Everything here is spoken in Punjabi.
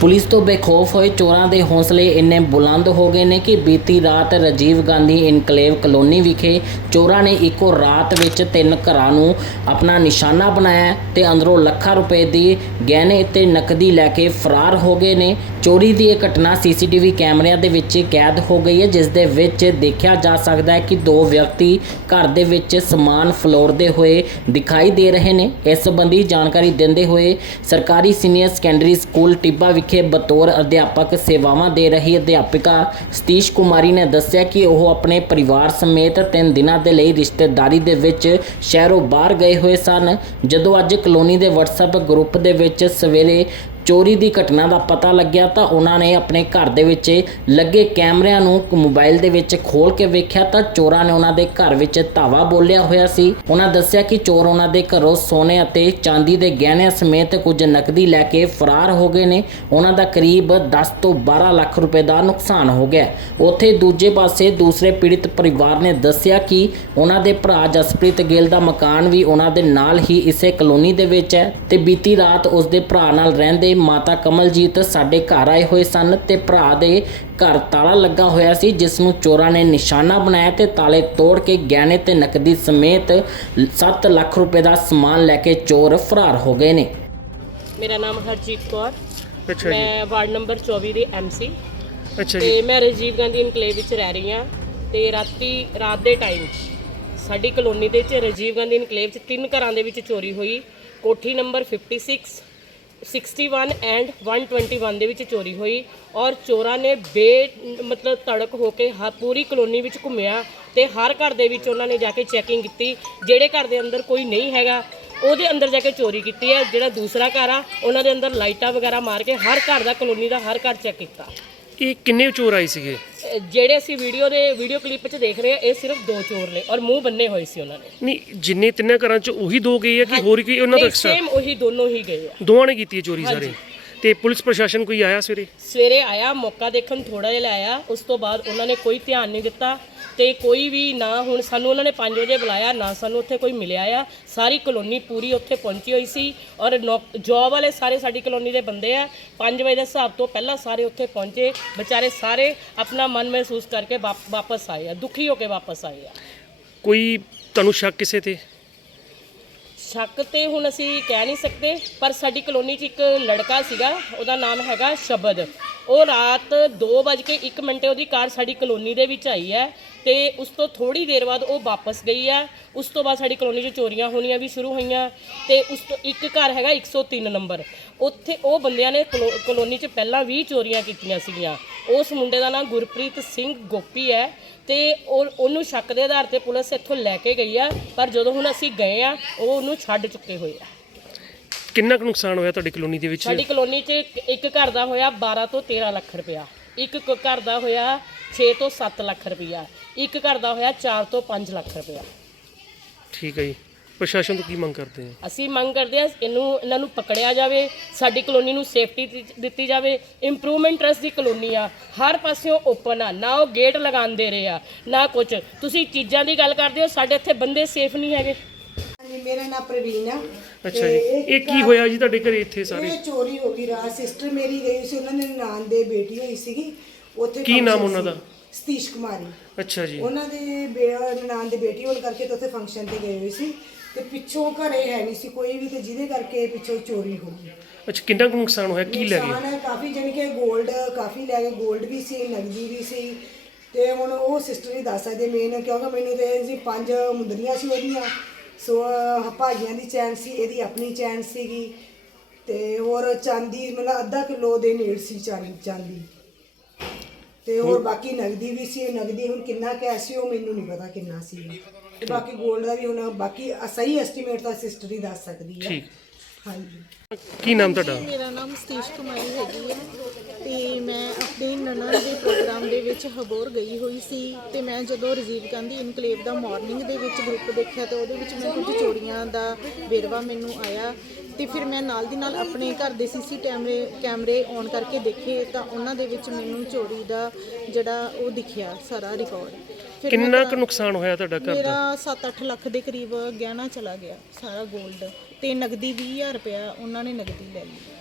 ਪੁਲਿਸ ਤੋਂ ਬੇਖੌਫ ਹੋਏ ਚੋਰਾਂ ਦੇ ਹੌਸਲੇ ਇੰਨੇ ਬੁਲੰਦ ਹੋ ਗਏ ਨੇ ਕਿ ਬੀਤੀ ਰਾਤ ਰਾਜੀਵ ਗਾਂਧੀ ਇਨਕਲੇਵ ਕਲੋਨੀ ਵਿਖੇ ਚੋਰਾਂ ਨੇ ਇੱਕੋ ਰਾਤ ਵਿੱਚ ਤਿੰਨ ਘਰਾਂ ਨੂੰ ਆਪਣਾ ਨਿਸ਼ਾਨਾ ਬਣਾਇਆ ਤੇ ਅੰਦਰੋਂ ਲੱਖਾਂ ਰੁਪਏ ਦੀ ਗਹਿਣੇ ਤੇ ਨਕਦੀ ਲੈ ਕੇ ਫਰਾਰ ਹੋ ਗਏ ਨੇ। ਚੋਰੀ ਦੀ ਇਹ ਘਟਨਾ ਸੀਸੀਟੀਵੀ ਕੈਮਰਿਆਂ ਦੇ ਵਿੱਚ ਕੈਦ ਹੋ ਗਈ ਹੈ, ਜਿਸ ਦੇ ਵਿੱਚ ਦੇਖਿਆ ਜਾ ਸਕਦਾ ਹੈ ਕਿ ਦੋ ਵਿਅਕਤੀ ਘਰ ਦੇ ਵਿੱਚ ਸਮਾਨ ਫਲੋਰਦੇ ਹੋਏ ਦਿਖਾਈ ਦੇ ਰਹੇ ਨੇ। ਇਸ ਸੰਬੰਧੀ ਜਾਣਕਾਰੀ ਦਿੰਦੇ ਹੋਏ ਸਰਕਾਰੀ ਸੀਨੀਅਰ ਸੈਕੰਡਰੀ ਸਕੂਲ ਟਿੱਬਾ ਵਿਖੇ ਬਤੌਰ ਅਧਿਆਪਕ ਸੇਵਾਵਾਂ ਦੇ ਰਹੀ ਅਧਿਆਪਿਕਾ ਸਤੀਸ਼ ਕੁਮਾਰੀ ਨੇ ਦੱਸਿਆ ਕਿ ਉਹ ਆਪਣੇ ਪਰਿਵਾਰ ਸਮੇਤ ਤਿੰਨ ਦਿਨਾਂ ਦੇ ਲਈ ਰਿਸ਼ਤੇਦਾਰੀ ਦੇ ਵਿੱਚ ਸ਼ਹਿਰੋਂ ਬਾਹਰ ਗਏ ਹੋਏ ਸਨ। ਜਦੋਂ ਅੱਜ ਕਲੋਨੀ ਦੇ WhatsApp ਗਰੁੱਪ ਦੇ ਵਿੱਚ ਸਵੇਰੇ ਚੋਰੀ ਦੀ ਘਟਨਾ ਦਾ ਪਤਾ ਲੱਗਿਆ ਤਾਂ ਉਹਨਾਂ ਨੇ ਆਪਣੇ ਘਰ ਦੇ ਵਿੱਚ ਲੱਗੇ ਕੈਮਰਿਆਂ ਨੂੰ ਮੋਬਾਈਲ ਦੇ ਵਿੱਚ ਖੋਲ ਕੇ ਵੇਖਿਆ ਤਾਂ ਚੋਰਾਂ ਨੇ ਉਹਨਾਂ ਦੇ ਘਰ ਵਿੱਚ ਧਾਵਾ ਬੋਲਿਆ ਹੋਇਆ ਸੀ। ਉਹਨਾਂ ਦੱਸਿਆ ਕਿ ਚੋਰ ਉਹਨਾਂ ਦੇ ਘਰੋਂ ਸੋਨੇ ਅਤੇ ਚਾਂਦੀ ਦੇ ਗਹਿਣਿਆਂ ਸਮੇਤ ਕੁਝ ਨਕਦੀ ਲੈ ਕੇ ਫਰਾਰ ਹੋ ਗਏ ਨੇ। ਉਹਨਾਂ ਦਾ ਕਰੀਬ 10 ਤੋਂ 12 ਲੱਖ ਰੁਪਏ ਦਾ ਨੁਕਸਾਨ ਹੋ ਗਿਆ। ਉੱਥੇ ਦੂਜੇ ਪਾਸੇ ਦੂਸਰੇ ਪੀੜਿਤ ਪਰਿਵਾਰ ਨੇ ਦੱਸਿਆ ਕਿ ਉਹਨਾਂ ਦੇ ਭਰਾ ਜਸਪ੍ਰੀਤ ਗਿੱਲ ਦਾ ਮਕਾਨ ਵੀ ਉਹਨਾਂ ਦੇ ਨਾਲ ਹੀ ਇਸੇ ਕਲੋਨੀ ਦੇ ਵਿੱਚ ਹੈ ਤੇ ਬੀਤੀ ਰਾਤ ਉਸ ਦੇ ਭਰਾ ਨਾਲ ਰਹਿੰਦੇ ਮਾਤਾ ਕਮਲਜੀਤ ਸਾਡੇ ਘਰ ਆਏ ਹੋਏ ਸਨ ਤੇ ਭਰਾ ਦੇ ਘਰ ਤਾਲਾ ਲੱਗਾ ਹੋਇਆ ਸੀ ਜਿਸ ਨੂੰ ਚੋਰਾਂ ਨੇ ਨਿਸ਼ਾਨਾ ਬਣਾਇਆ ਤੇ ਤਾਲੇ ਤੋੜ ਕੇ ਗਹਿਣੇ ਤੇ ਨਕਦੀ ਸਮੇਤ 7 ਲੱਖ ਰੁਪਏ ਦਾ ਸਮਾਨ ਲੈ ਕੇ ਚੋਰ ਫਰਾਰ ਹੋ ਗਏ ਨੇ। ਮੇਰਾ ਨਾਮ ਹਰਜੀਤ ਕੌਰ। ਅੱਛਾ ਜੀ। ਮੈਂ ਵਾਰਡ ਨੰਬਰ 24 ਦੀ ਐਮਸੀ ਅੱਛਾ ਜੀ। ਤੇ ਮੈਂ ਰਾਜੀਵ ਗਾਂਧੀ ਇਨਕਲੇਵ ਵਿੱਚ ਰਹਿ ਰਹੀ ਹਾਂ ਤੇ ਰਾਤੀ ਰਾਤ ਦੇ ਟਾਈਮ ਸਾਡੀ ਕਲੋਨੀ ਦੇ ਵਿੱਚ ਰਾਜੀਵ ਗਾਂਧੀ ਇਨਕਲੇਵ 'ਚ ਤਿੰਨ ਘਰਾਂ ਦੇ ਵਿੱਚ ਚੋਰੀ ਹੋਈ। ਕੋਠੀ ਨੰਬਰ 56 61 ਐਂਡ 121 ਦੇ ਵਿੱਚ ਚੋਰੀ ਹੋਈ ਔਰ ਚੋਰਾਂ ਨੇ ਬੇ, ਮਤਲਬ ਤੜਕ ਹੋ ਕੇ ਹ, ਪੂਰੀ ਕਲੋਨੀ ਵਿੱਚ ਘੁੰਮਿਆ ਤੇ ਹਰ ਘਰ ਦੇ ਵਿੱਚ ਉਹਨਾਂ ਨੇ ਜਾ ਕੇ ਚੈਕਿੰਗ ਕੀਤੀ, ਜਿਹੜੇ ਘਰ ਦੇ ਅੰਦਰ ਕੋਈ ਨਹੀਂ ਹੈਗਾ, ਉਹਦੇ ਅੰਦਰ ਜਾ ਕੇ ਚੋਰੀ ਕੀਤੀ ਹੈ, ਜਿਹੜਾ ਦੂਸਰਾ ਘਰ ਆ, ਉਹਨਾਂ ਦੇ ਅੰਦਰ ਲਾਈਟਾਂ ਵਗੈਰਾ ਮਾਰ ਕੇ ਹਰ ਘਰ ਦਾ ਕਲੋਨੀ ਦਾ ਹਰ ਘਰ ਚੈੱਕ ਕੀਤਾ। ਇਹ ਕਿੰਨੇ ਚੋਰ ਆਏ ਸੀਗੇ? ਜਿਹੜੇ ਅਸੀਂ ਵੀਡੀਓ ਦੇ ਵੀਡੀਓ ਕਲਿੱਪ 'ਚ ਦੇਖ ਰਹੇ ਆ ਇਹ ਸਿਰਫ ਦੋ ਚੋਰ ਨੇ ਔਰ ਮੂੰਹ ਬੰਨੇ ਹੋਏ ਸੀ ਉਹਨਾਂ ਨੇ। ਨਹੀਂ ਜਿੰਨੇ ਤਿੰਨਾਂ ਘਰਾਂ ਚ ਉਹੀ ਦੋ ਗਏ ਆ ਕਿ ਹੋਰ ਕੋਈ ਉਹਨਾਂ ਐਕਸਟਰਾ ਸੇਮ ਉਹੀ ਦੋਨੋਂ ਹੀ ਗਏ ਆ। ਦੋਵਾਂ ਨੇ ਕੀਤੀ ਹੈ ਚੋਰੀ ਸਾਰੇ। ਤੇ ਪੁਲਿਸ ਪ੍ਰਸ਼ਾਸਨ ਕੋਈ ਆਇਆ ਸਵੇਰੇ? ਸਵੇਰੇ ਆਇਆ ਮੌਕਾ ਦੇਖਣ ਥੋੜਾ ਜਿਹਾ ਲਾਇਆ ਉਸ ਤੋਂ ਬਾਅਦ ਉਹਨਾਂ ਨੇ ਕੋਈ ਧਿਆਨ ਨਹੀਂ ਦਿੱਤਾ। ਤੇ ਕੋਈ ਵੀ ਨਾ, ਹੁਣ ਸਾਨੂੰ ਉਹਨਾਂ ਨੇ 5 ਵਜੇ ਬੁਲਾਇਆ, ਨਾ ਸਾਨੂੰ ਉੱਥੇ ਕੋਈ ਮਿਲਿਆ ਆ। ਸਾਰੀ ਕਲੋਨੀ ਪੂਰੀ ਉੱਥੇ ਪਹੁੰਚੀ ਹੋਈ ਸੀ ਔਰ ਜੌਬ ਵਾਲੇ ਸਾਰੇ ਸਾਡੀ ਕਲੋਨੀ ਦੇ ਬੰਦੇ ਆ। 5 ਵਜੇ ਦੇ ਹਿਸਾਬ ਤੋਂ ਪਹਿਲਾਂ ਸਾਰੇ ਉੱਥੇ ਪਹੁੰਚੇ। ਵਿਚਾਰੇ ਸਾਰੇ ਆਪਣਾ ਮਨ ਮਹਿਸੂਸ ਕਰਕੇ ਵਾਪ- ਵਾਪਸ ਆਏ ਆ, ਦੁਖੀ ਹੋ ਕੇ ਵਾਪਸ ਆਏ ਆ। ਕੋਈ ਤੁਹਾਨੂੰ ਸ਼ੱਕ ਕਿਸੇ ਤੇ? ਸ਼ੱਕ ਤੇ ਹੁਣ ਅਸੀਂ ਕਹਿ ਨਹੀਂ ਸਕਦੇ, ਪਰ ਸਾਡੀ ਕਲੋਨੀ 'ਚ ਇੱਕ ਲੜਕਾ ਸੀਗਾ, ਉਹਦਾ ਨਾਮ ਹੈਗਾ ਸ਼ਬਦ। ਉਹ ਰਾਤ 2:01 ਮਿੰਟੇ ਉਹਦੀ ਕਾਰ ਸਾਡੀ ਕਲੋਨੀ ਦੇ ਵਿੱਚ ਆਈ ਹੈ ਤੇ ਉਸ ਤੋਂ ਥੋੜੀ ਦੇਰ ਬਾਅਦ ਉਹ ਵਾਪਸ ਗਈ ਹੈ। ਉਸ ਤੋਂ ਬਾਅਦ ਸਾਡੀ ਕਲੋਨੀ 'ਚ ਚੋਰੀਆਂ ਹੋਣੀਆਂ ਵੀ ਸ਼ੁਰੂ ਹੋਈਆਂ ਤੇ ਉਸ ਤੋਂ ਇੱਕ ਘਰ ਹੈਗਾ 103 ਨੰਬਰ। ਉੱਥੇ ਉਹ ਬੰਦਿਆਂ ਨੇ ਕਲੋ- ਕਲੋਨੀ 'ਚ ਪਹਿਲਾਂ ਵੀ ਚੋਰੀਆਂ ਕੀਤੀਆਂ ਸੀਗੀਆਂ। ਉਸ ਮੁੰਡੇ ਦਾ ਨਾਮ ਗੁਰਪ੍ਰੀਤ ਸਿੰਘ ਗੋਪੀ ਹੈ ਤੇ ਉਹ ਉਹਨੂੰ ਸ਼ੱਕ ਦੇ ਆਧਾਰ ਤੇ ਪੁਲਿਸ ਇੱਥੋਂ ਲੈ ਕੇ ਗਈ ਆ ਪਰ ਜਦੋਂ ਹੁਣ ਅਸੀਂ ਗਏ ਆ ਉਹ ਉਹਨੂੰ ਛੱਡ ਚੁੱਕੇ ਹੋਏ ਆ। ਕਿੰਨਾ ਕੁ ਨੁਕਸਾਨ ਹੋਇਆ ਤੁਹਾਡੀ ਕਲੋਨੀ ਦੇ ਵਿੱਚ? ਸਾਡੀ ਕਲੋਨੀ 'ਚ ਇੱਕ- ਘਰ ਦਾ ਹੋਇਆ 12 ਤੋਂ 13 ਲੱਖ ਰੁਪਇਆ। ਇੱਕ ਕ- ਘਰ ਦਾ ਹੋਇਆ 6 ਤੋਂ 7 ਲੱਖ ਰੁਪਇਆ। ਇੱਕ ਘਰ ਦਾ ਹੋਇਆ 4 ਤੋਂ 5 ਲੱਖ ਰੁਪਇਆ। ਠੀਕ ਹੈ ਜੀ। ਪ੍ਰਸ਼ਾਸਨ ਤੋਂ ਕੀ ਮੰਗ ਕਰਦੇ ਆ? ਅਸੀਂ ਮੰਗ ਕਰਦੇ ਹਾਂ ਇਹਨੂੰ ਇਹਨਾਂ ਨੂੰ ਪਕੜਿਆ ਜਾਵੇ ਸਾਡੀ ਕਲੋਨੀ ਨੂੰ ਸੇਫਟੀ ਦਿੱਤੀ ਜਾਵੇ ਇੰਪਰੂਵਮੈਂਟ ਟਰਸਟ ਦੀ ਕਲੋਨੀ ਆ ਹਰ ਪਾਸਿਓਂ ਓਪਨ ਆ ਨਾ ਉਹ ਗੇਟ ਲਗਾਉਂਦੇ ਰਹੇ ਆ ਨਾ ਕੁਝ ਤੁਸੀਂ ਚੀਜ਼ਾਂ ਦੀ ਗੱਲ ਕਰਦੇ ਹੋ ਸਾਡੇ ਇੱਥੇ ਬੰਦੇ ਸੇਫ ਨਹੀਂ ਹੈਗੇ। ਹਾਂਜੀ ਮੇਰਾ ਨਾਮ ਪ੍ਰਵੀਨ ਆ। ਅੱਛਾ ਜੀ। ਇਹ ਕੀ ਹੋਇਆ ਜੀ ਤੁਹਾਡੇ ਘਰੇ ਇੱਥੇ ਸਾਰੇ? ਇਹ ਚੋਰੀ ਹੋ ਗਈ ਰਾਤ ਸਿਸਟਰ ਮੇਰੀ ਗਈ ਸੀ ਉਹਨਾਂ ਦੇ ਨਾਨ ਦੇ ਬੇਟੀ ਹੋਈ ਸੀਗੀ ਉੱਥੇ ਕੀ ਨਾਮ function ਉਹਨਾਂ ਦਾ? ਸੀ। ਸਤੀਸ਼ ਕੁਮਾਰੀ। ਅੱਛਾ ਜੀ। ਉਹਨਾਂ ਦੇ ਨਾਨ ਦੇ ਬੇਟੀ ਹੋਣ ਕਰਕੇ ਤੇ ਉੱਥੇ ਫੰਕਸ਼ਨ ਤੇ ਗਏ ਹੋਏ ਸੀ। ਤੇ ਪਿੱਛੋਂ ਘਰੇ ਹੈ ਨਹੀਂ ਸੀ ਕੋਈ ਵੀ ਤੇ ਜਿਹਦੇ ਕਰਕੇ ਪਿੱਛੋਂ ਚੋਰੀ ਹੋ ਗਈ। ਅੱਛਾ ਕਿੰਨਾ ਕੁ ਨੁਕਸਾਨ ਹੋਇਆ? ਕੀ ਲੈ ਗਏ? ਨੁਕਸਾਨ ਹੈ ਕਾਫੀ ਜਾਣੀ ਕਿ 골ਡ ਕਾਫੀ ਲੈ ਗਏ। 골ਡ ਵੀ ਸੀ ਨਗਦੀ ਵੀ ਸੀ। ਤੇ ਹੁਣ ਉਹ ਸਿਸਟਰ ਹੀ ਦੱਸ ਸਕਦੇ ਮੇਨ ਕਿਉਂਕਿ ਮੈਨੂੰ ਤੇ ਜੀ ਪੰਜ ਮੁੰਦਰੀਆਂ ਸੀ ਉਹਦੀਆਂ। ਸੋ ਅਹ, ਦੀ ਚੈਨ ਸੀ ਇਹਦੀ ਆਪਣੀ ਚੈਨ ਸੀਗੀ। ਤੇ ਹੋਰ ਚਾਂਦੀ ਮਤਲਬ ਅੱਧਾ ਕਿਲੋ ਦੇ ਨੇੜ ਸੀ ਚਾਂਦੀ ਚਾਂਦੀ। ਤੇ ਹੋਰ ਬਾਕੀ ਨਗਦੀ ਵੀ ਸੀ ਨਗਦੀ ਹੁਣ ਕਿੰਨਾ ਕੈਸ਼ ਸੀ ਉਹ ਮੈਨੂੰ ਨਹੀਂ ਪਤਾ ਕਿੰਨਾ ਸੀ ਤੇ ਬਾਕੀ 골ਡ ਦਾ ਵੀ ਹੁਣ ਬਾਕੀ ਸਹੀ ਐਸਟੀਮੇਟ ਤਾਂ ਸਿਸਟਰ ਹੀ ਦੱਸ ਸਕਦੀ ਹੈ। ਠੀਕ। ਹਾਂਜੀ। ਕੀ ਨਾਮ ਤੁਹਾਡਾ? ਮੇਰਾ ਨਾਮ ਸਤੀਸ਼ ਕੁਮਾਰੀ ਹੈਗੀ ਹੈ ਤੇ ਮੈਂ ਆਪਣੇ ਨਨਨ ਦੇ ਪ੍ਰੋਗਰਾਮ ਦੇ ਵਿੱਚ ਹਬੋਰ ਗਈ ਹੋਈ ਸੀ ਤੇ ਮੈਂ ਜਦੋਂ ਰਾਜੀਵ ਗਾਂਧੀ ਇਨਕਲੇਵ ਦਾ ਮਾਰਨਿੰਗ ਦੇ ਵਿੱਚ ਗਰੁੱਪ ਦੇਖਿਆ ਤੇ ਉਹਦੇ ਵਿੱਚ ਮੈਂ ਕੁਝ ਚੋਰੀਆਂ ਦਾ ਵੇਰਵਾ ਮੈਨੂੰ ਆਇਆ ਤੇ ਫਿਰ ਮੈਂ ਨਾਲ ਦੀ ਨਾਲ ਆਪਣੇ ਘਰ ਦੇ ਸੀਸੀ ਕੈਮਰੇ ਕੈਮਰੇ ਔਨ ਕਰਕੇ ਦੇਖੇ ਤਾਂ ਉਹਨਾਂ ਦੇ ਵਿੱਚ ਮੈਨੂੰ ਚੋਰੀ ਦਾ ਜਿਹੜਾ ਉਹ ਦਿਖਿਆ ਸਾਰਾ ਰਿਕਾਰਡ ਫਿਰ ਕਿੰਨਾ ਕੁ ਨੁਕਸਾਨ ਹੋਇਆ ਤੁਹਾਡਾ ਘਰ ਦਾ? ਮੇਰਾ 7-8 ਲੱਖ ਦੇ ਕਰੀਬ ਗਹਿਣਾ ਚਲਾ ਗਿਆ ਸਾਰਾ 골ਡ ਤੇ ਨਗਦੀ 20000 ਰੁਪਇਆ ਉਹਨਾਂ ਨੇ ਨਗਦੀ ਲੈ ਲਈ।